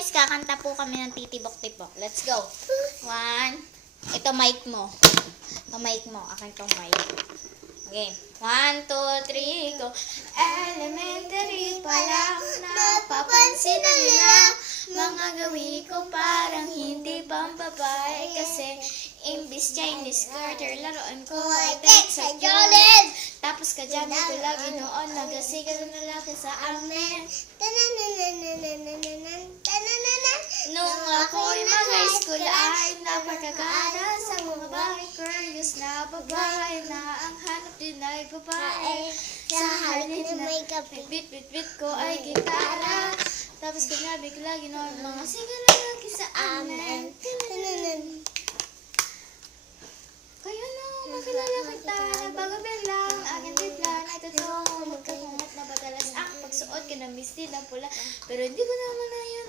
guys, kakanta po kami ng titibok-tibok. Let's go. 1. Ito mic mo. Ito mic mo. Akin tong mic. Okay. 1, 2, 3, go. Elementary pa lang, napapansin na nila. Mga gawi ko parang hindi pambabae. Kasi imbis Chinese garter, laruan ko ay Texajolet. Tapos kadyami ko lagi noon, nagasiga ng lalaki sa amin. Nung ako'y mag-high school ay napakagana sa mga bahay, curious na babae na ang hanap din ay babae. Sa halip na may bit-bit ko ay gitara. Tapos kinabi ko lagi noon, mga siga na lagi sa amin. Kaya na makilala kita na pag-abel lang aking bigla na totoo magkakungat na madalas ang pagsuot ko ng misty na pula. Pero hindi ko naman na yun